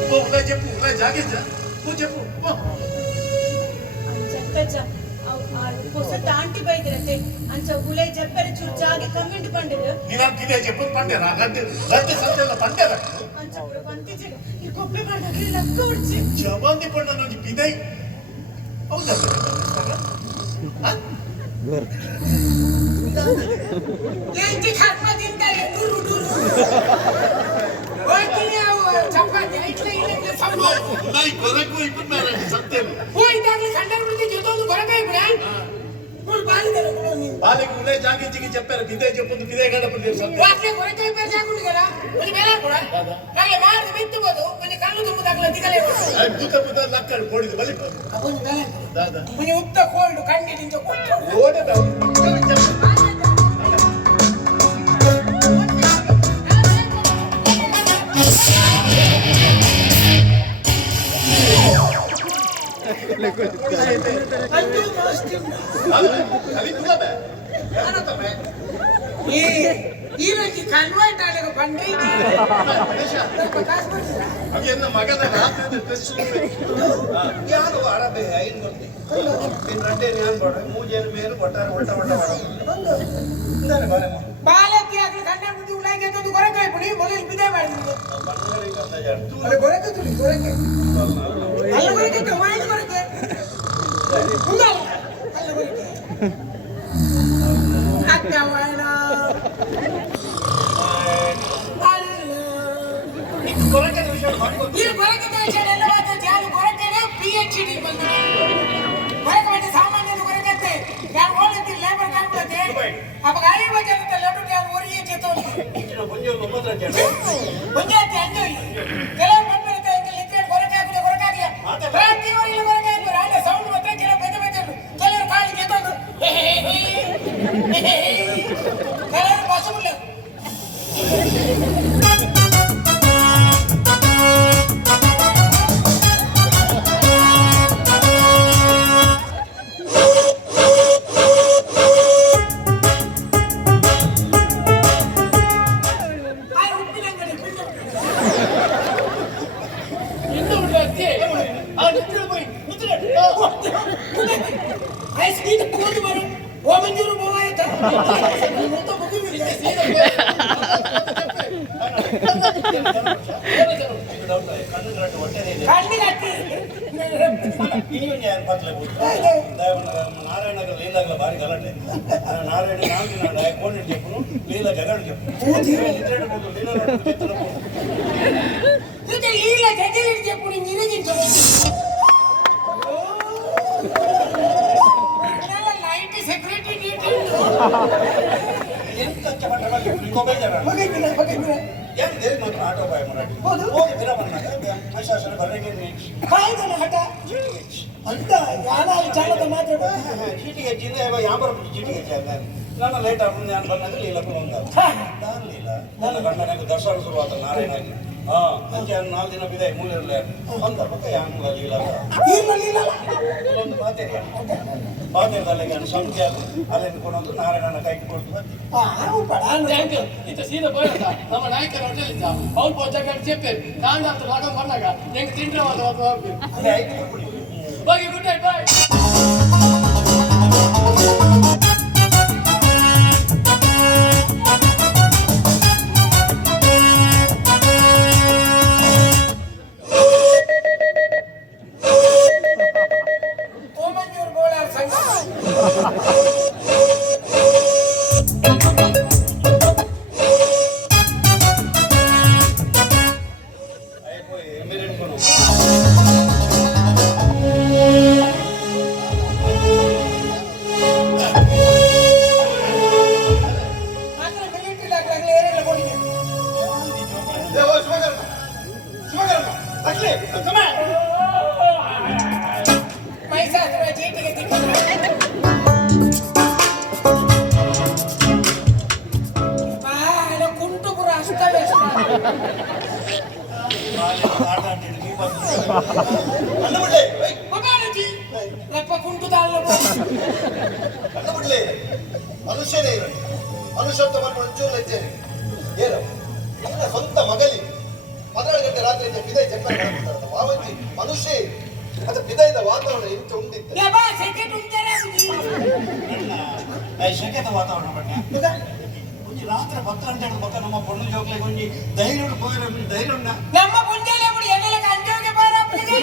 చెప్పు జాగించా నువ్వు చెప్పు ಹೊಸ ತಾಂಟಿ ಬೈದಿರತ್ತೆ ಅಂಚ ಗುಲೆ ಜಪ್ಪರೆ ಚೂರು ಜಾಗೆ ಕಮೆಂಟ್ ಪಂಡಿರು ನೀನು ಕಿದೆ ಜಪ್ಪು ಪಂಡೆರ ಗದ್ದೆ ಸಂತೆಲ್ಲ ಪಂಡೆರ ಅಂಚ ಪುರ ಪಂತಿಜೆ ಈ ಕೊಪ್ಪೆ ಮಾಡ್ದಾಗ ಲಕ್ಕ ಹೊಡ್ಚಿ ಜವಾಂದಿ ಪಂಡ ನನಗೆ ಬಿದೈ ಹೌದಾ ಎಂಟಿ ಕರ್ಮದಿಂದ ಡುರು ಡುರು ಹೋಯ್ತೀನಿ ಅವು ಚಪಾತಿ ಇಟ್ಲೆ ಇಲ್ಲ ಸಂಬಳ ನೈ ಕೊರಕು ಇಪ್ಪು ಮೇಲೆ ಸತ್ಯ ಹೋಯ್ತಾಗ್ಲಿ ಕಂಡರ ಮುಂದೆ ಜೊತೊಂದು ಬರಕೈ ಬ್ರಾಂಡ್ ಮುಲ್ ಬಾಲಿದಲ್ಲ ನೀನು ಬಾಲಿಗೆ ಉಲೆ ಜಾಗಿ ಜಿಗಿ చెప్పారు ಕಿದೆ ಜಪ್ಪು ಕಿದೆ ಗಡ ಪಂಡಿರು ಸತ್ಯ ವಾಕ್ಯ ಕೊರಕೈ ಬೇರೆ ಜಾಗುಂಡಿಗಲ್ಲ ಒಂದು ಬೇರೆ ಕೂಡ ಕಾಲೆ ಮಾರ್ದು ಬಿತ್ತಬಹುದು ಒಂದು ಕಲ್ಲು ತುಂಬುದಾಗಲ ದಿಗಲೇ ಭೂತ ಲಕ್ಕಳು ಕೋಡಿದು ಬಲಿ ಅಪ್ಪನ ಬೇರೆ ದಾದಾ ಮನೆ ಉತ್ತ ಕೋಲ್ಡ್ ಕಂಡಿಡಿಂಚ ಕೊಟ್ಟು ಓಡೆ ಈರೋಜಿ ಕನ್ವರ್ಟ್ ಆಗೋ ಬಂದ್ರಿ ಮಗನ ಯಾರು ಅರಬೆ ಐದು ಗೊತ್ತಿ ರಂಡೆ ನಾನು ಕೊಡ ಮೂಜೇನು ಮೇಲು ಒಟ್ಟಾರೆ ಒಟ್ಟ ಬಾಲಕ್ಕೆ ಆಗಲಿ ಕಣ್ಣ ಮುಂದೆ ಉಳ್ಳಾಗಿ ಒಂದು ಗೊರಕಾಯಿ ಪುಡಿ ಮೊದಲು ಬಿದೆ ಮಾಡಿದ್ರು ಗೊರಕೆ ತುಳಿ ಗೊರಕೆ ಅಲ್ಲ ಗೊರಕೆ ಟೊಮಾಟೊ ಗೊರಕೆ ಅಲ್ಲ ಗೊರಕೆ ಅಕ್ಕವಣ ಗೊರಕೆ ವಿಷಯ ಮಾಡ್ಬೋದು ಈ ಗೊರಕೆ ವಿಷಯ ಎಲ್ಲ ಮಾತಾಡ್ತಿ ಯಾರು ಗೊರಕೆನೇ PhD ಬಂದು ಗೊರಕೆ ಮಾಡಿ ಸಾಮಾನ್ಯರು ಗೊರಕೆ ಯಾರು ಓದಿರ್ತಿ ಲೇಬರ್ ಕಾಣ್ಬಿಡುತ್ತೆ ಅವಾಗ ಆಯು ಬಗ್ಗೆ ಅಂತ ಲೇಬರ್ ಯಾರು ಓರಿಯೇ ಜೇತೋ ಪಂಚಾಯತಿ ಅಂಜು ಕೆಲವರು ಬಂದ್ಬಿಡುತ್ತೆ ಲಿಕ್ವಿಡ್ ಗೊರಕೆ ಹಾಕಿದ್ರೆ ಗೊರಕೆ ಹಾಕಿಲ್ಲ ಪ್ರತಿ ಊರಿಗೆ ಗೊರಕೆ ಹಾಕಿದ್ರೆ ಆಗ ಸೌಂಡ್ ಮತ್ತೆ ಕೆಲವು ಬೆದ ಬೆದರು ಕೆಲವರು ಕಾಲಿ ಜೇತೋದು ಕೆಲವರು ಬಸಬುಲ್ಲ నారాయణ నీళ్ళ భారీ గలటే నారాయణ నాలుగు కోడి చెప్పును నీళ్ళ గగడు చెప్పు చెప్పు నిరజించు సెక్రటరీ ಎಂತ ಆಟೋ ಬಾಯ್ ಮರಾಠಿ ಹೋಗಿ ವಿರಮನ್ನಾಗ ಮೈಶಾಸನ ಬರಗೆ ಹಠ ಅಂತ ಯಾರು ಚಾಲಕ ಮಾತ್ರ ಚೀಟಿಗೆ ಹೆಚ್ಚಿಂದ ಯಾಮರ ಚೀಟಿಗೆ ಹೆಚ್ಚಾದ ನಾನು ಲೇಟ್ ಆಗ್ಬಿಟ್ಟು ನಾನು ಬಂದಾಗ ಲೀಲಕ್ಕೆ ಬಂದ ನಾನು ಲೀಲ ನನ್ನ ಗಂಡನಾಗ ದರ್ಶನ ಶುರುವಾತ ನಾರಾಯಣಾಗಿ ಅಂಚೆ 4 ದಿನ ಬಿದೆ ಮೂಲಿರಲ್ಲ ಬಂದ ಪಕ್ಕ ಯಾಮ ಲೀಲ ಒಂದು ಮಾತೇರಿಯ ಪಾತ್ರೆದಲ್ಲಿಗೆ ಸಂಖ್ಯೆ ಅಲ್ಲಿಂದ ಕೊಡೋದು ನಾರಾಯಣನ ಕೈಗೆ ಕೊಡ್ತು ఇంత సీన పోయాక ನಮ್ಮ ನಾಯಕರು ಹೊಟ್ಟೆಲಿದ್ದ ಅವ್ರು ಪೋಚಾಕ చెప్పారు ನಾನು ಅಂತ ರಾಗ ಬಂದಾಗ ಹೆಂಗ್ ತಿಂಡ್ರೆ ಹೋಗಿ ಗುಡ್ ನೈಟ್ ಬಾಯ್ ಓಮಂಜೂರು ಗೋಳಾರ್ ಸಂಘ ಮನುಷ್ಯನೇ ಇರಲಿ ಮನುಷ್ಯತ್ವವನ್ನು ಒಂಚೂರು ಇದ್ದೇನೆ ಏನು ನಿನ್ನ ಸ್ವಂತ ಮಗಲಿ 12 ಗಂಟೆ ರಾತ್ರಿ ಬಿದೆ ಜಪ್ಪೆ ಅದು ಬಿದಾಯದ ವಾತಾವರಣ ಎಂತ ಉಂಟಿತ್ತು ಯಬ್ಬಾ ಸೆಕೆಂಡ್ ಉಂಟರೆ ಶೆಕೆದ ವಾತಾವರಣ ಬಣ್ಣ ಒಂಜಿ ರಾತ್ರಿ 10 ಗಂಟೆ ಪಕ್ಕ ನಮ್ಮ ಪೊಣ್ಣು ಜೋಕ್ಲೆಗೆ ಒಂಜಿ ಧೈರ್ಯ ಉಂಟು ಧೈರ್ಯ ಉಂಡ ನಮ್ಮ ಮುಂಜಾನೆ ಬಿಡಿ ಎಲ್ಲೆಲ್ಲ ಅಂಜೋಗೆ ಬಾರಪ್ಪನಿಗೆ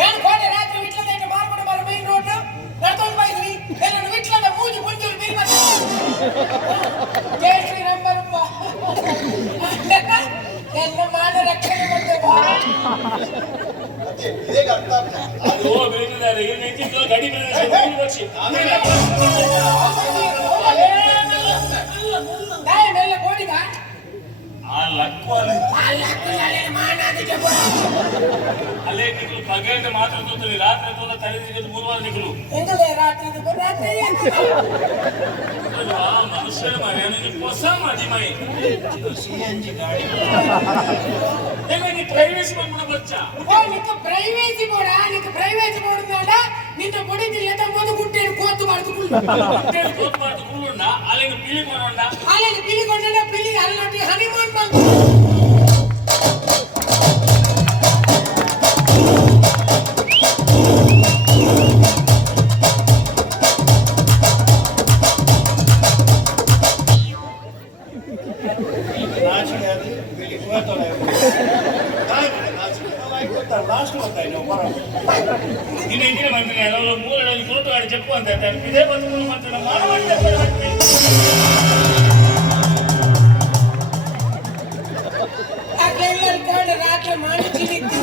ನಾನು ಕೋಟೆ ರಾತ್ರಿ ವಿಟ್ಲದ ಮಾರ್ಕೊಂಡು ಬಾರ ಮೇನ್ ರೋಡ್ ನಡ್ಕೊಂಡು ಬೈದ್ವಿ ಎಲ್ಲ ವಿಟ್ಲದ ಮೂಜಿ ಮುಂಜಾನೆ ಬೀಲ್ ಮತ್ತೆ ಕೇಳ್ರಿ ನಂಬರ್ ಎಲ್ಲ ಮಾಡ ರಕ್ಷಣೆ ಮಾಡ್ತೇವೆ ಹೇಗೆ ಅರ್ಥ ಆಗ್ತದೆ ಅದು ಬೇಕಿದ್ದಾರೆ ಏನು ನಿಂತಿದ್ದು ಗಡಿ ಪ್ರದೇಶ ಎಲ್ಲ ಗೋಡಿಗ ಆ ಲಕ್ವಾಲೆ ಅಲ್ಲೇ ನಿಗಳು ಪಗೇಂದ್ರ ಮಾತ್ರ ತೋತದೆ ರಾತ್ರಿ ತೋಲ ತಲೆದಿಗೆ 3 ವಾರ ನಿಗಳು ಎಂದಲೇ ರಾತ್ರಿ ರಾತ್ರಿ ಮನುಷ್ಯರ ಮನೆಯಲ್ಲಿ ಹೊಸ ಮದಿಮೈ ಸಿಎನ್ಜಿ ಗಾಡಿ ನೀ ಪ್ರೈವೇಸಿ ಬಂದ್ಬಿಡ ಬಚ್ಚ ಓ ನಿಕ್ಕ ಪ್ರೈವೇಸಿ ಬೋಡ ನಿಕ್ಕ ಪ್ರೈವೇಸಿ ಬೋಡ ಬೇಡ ನಿನ್ನ ಬುಡಿದಿಲ್ಲ ತಮ್ಮದು ಗುಟ್ಟೆಯನ್ನು ಕೋತು ಮಾಡ್ತು ಕೋತ್ ಮಾಡ್ತು ಕುಳ್ಳುಂಡ ಅಲ್ಲಿಗೆ ಪಿಲಿ ಮಾಡೋಣ ಅಲ್ಲಿ ಪಿಲಿ ಕೊಂಡ ಪಿಲಿ ಅಲ್ಲಿ ಹನಿಮೂನ್ ಬಂತು ಲಾಸ್ಟ್ ಹೋಗ್ತಾ ನೀವು ಬರೋ ಇನ್ನು ಇಂದಿನ ಬಂದ್ರೆ ಎಲ್ಲ ಮೂರಲ್ಲಿ ಕುರುಟು ಗಾಡಿ ಚೆಕ್ಕು ಅಂತ ಹೇಳ್ತಾರೆ ಇದೇ ಬಂದು ಮತ್ತೆ ನಮ್ಮ ಮಾನವಾಳ ರಾತ್ರಿ ಮಾಡಿ ಚಿಲಿತ್ತು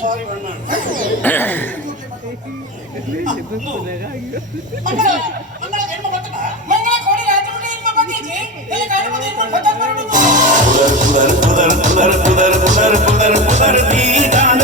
ಸಾರಿ ಬಣ್ಣ ಮಂಗಳ ಕೋಡಿ ರಾತ್ರಿ ಬಂದಿದ್ವಿ ಎಲ್ಲ ಕಾಣಬಹುದು ಪುದರ್ ಪುದರ್ ಪುದರ್ ಪುದರ್ ಪುದರ್ ಪುದರ್ ಪುದರ್ ಪುದರ್